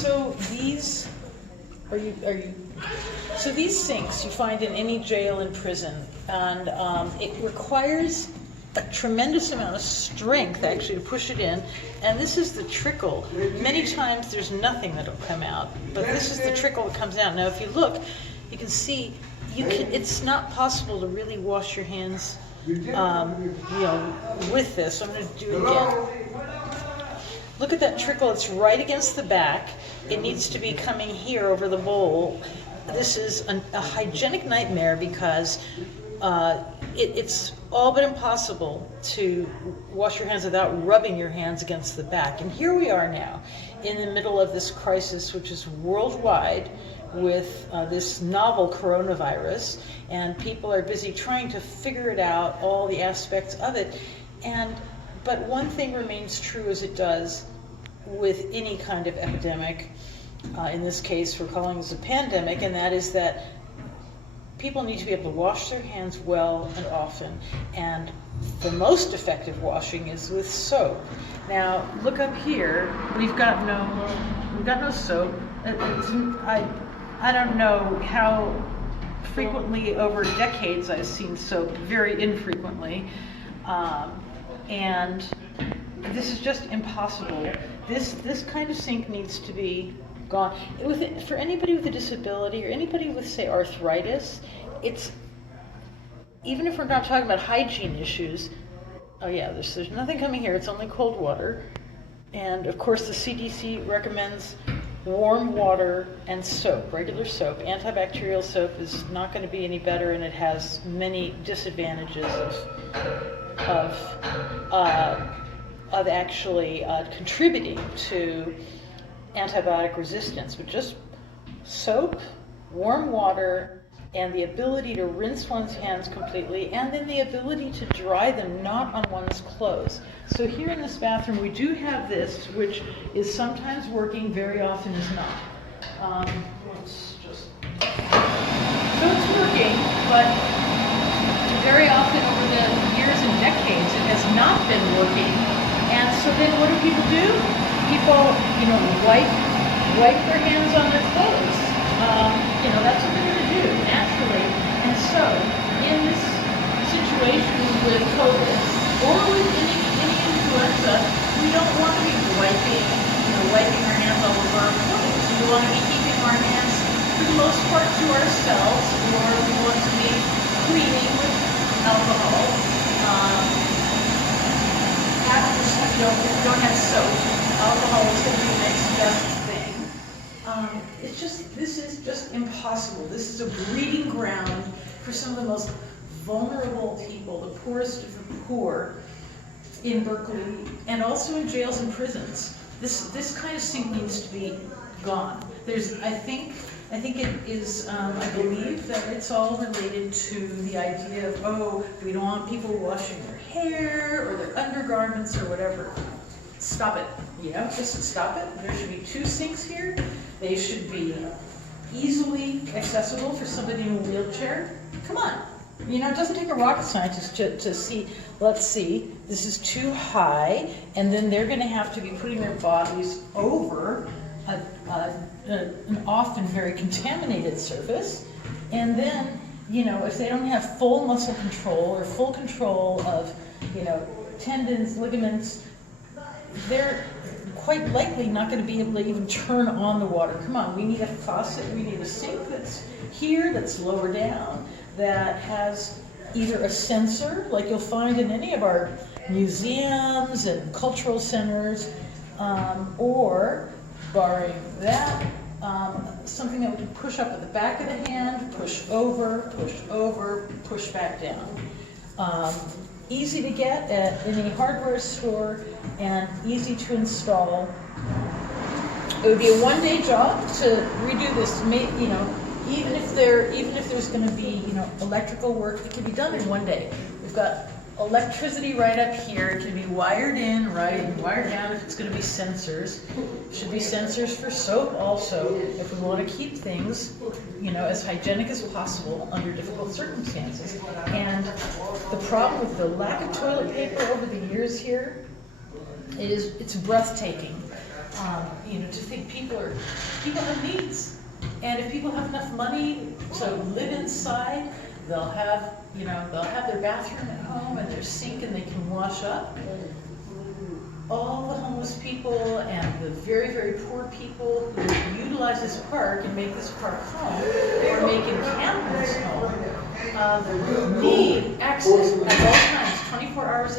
So so these sinks you find in any jail and prison, and it requires a tremendous amount of strength actually to push it in, and this is the trickle. Many times there's nothing that'll come out, but this is the trickle that comes out. Now if you look, you can see it's not possible to really wash your hands with this. I'm going to do it again. Look at that trickle, it's right against the back. It needs to be coming here over the bowl. This is a hygienic nightmare because it's all but impossible to wash your hands without rubbing your hands against the back. And here we are now in the middle of this crisis, which is worldwide, with this novel coronavirus, and people are busy trying to figure it out, all the aspects of it. But one thing remains true, as it does with any kind of epidemic. In this case, we're calling this a pandemic, and that is that people need to be able to wash their hands well and often. And the most effective washing is with soap. Now, look up here. We've got no soap. I don't know how frequently over decades I've seen soap, very infrequently. And this is just impossible. This kind of sink needs to be gone. For anybody with a disability or anybody with, say, arthritis, even if we're not talking about hygiene issues, there's nothing coming here, it's only cold water. And of course the CDC recommends warm water and soap, regular soap. Antibacterial soap is not going to be any better, and it has many disadvantages of actually contributing to antibiotic resistance. But just soap, warm water, and the ability to rinse one's hands completely, and then the ability to dry them not on one's clothes. So here in this bathroom we do have this, which is sometimes working, very often is not. So it's working, but very often over the years and decades it has not been working. And so then what do? People, wipe their hands on their clothes. That's what they're going to do naturally. And so in this situation with COVID or with any influenza, we don't want to be wiping our hands all over our clothes. We want to be keeping our hands, for the most part, to ourselves, or we want to be cleaning with alcohol. If you don't have soap, alcohol is going to be the next best thing. This is just impossible. This is a breeding ground for some of the most vulnerable people, the poorest of the poor in Berkeley, and also in jails and prisons. This kind of sink needs to be gone. I think it is, I believe that it's all related to the idea of, we don't want people washing their hair or their undergarments or whatever. Stop it. Just stop it. There should be 2 sinks here. They should be easily accessible for somebody in a wheelchair. Come on. It doesn't take a rocket scientist to see, let's see, this is too high, and then they're going to have to be putting their bodies over an often very contaminated surface. And then, if they don't have full muscle control or full control of, tendons, ligaments, they're quite likely not going to be able to even turn on the water. Come on, we need a faucet, we need a sink that's here, that's lower down, that has either a sensor, like you'll find in any of our museums and cultural centers, or, barring that, something that we can push up at the back of the hand, push over, push back down. Easy to get at any hardware store and easy to install. It would be a one-day job to redo this. Even if there's going to be electrical work, it can be done in one day. We've got electricity right up here. It can be wired in, right, and wired down if it's going to be sensors. Should be sensors for soap also, if we want to keep things, as hygienic as possible under difficult circumstances. And the problem with the lack of toilet paper over the years here is it's breathtaking. To think people have needs. And if people have enough money to live inside, they'll have their bathroom at home and their sink and they can wash up. All the homeless people and the very, very poor people who utilize this park and make this park home, or make encampments home, need access at all times, 24 hours a day.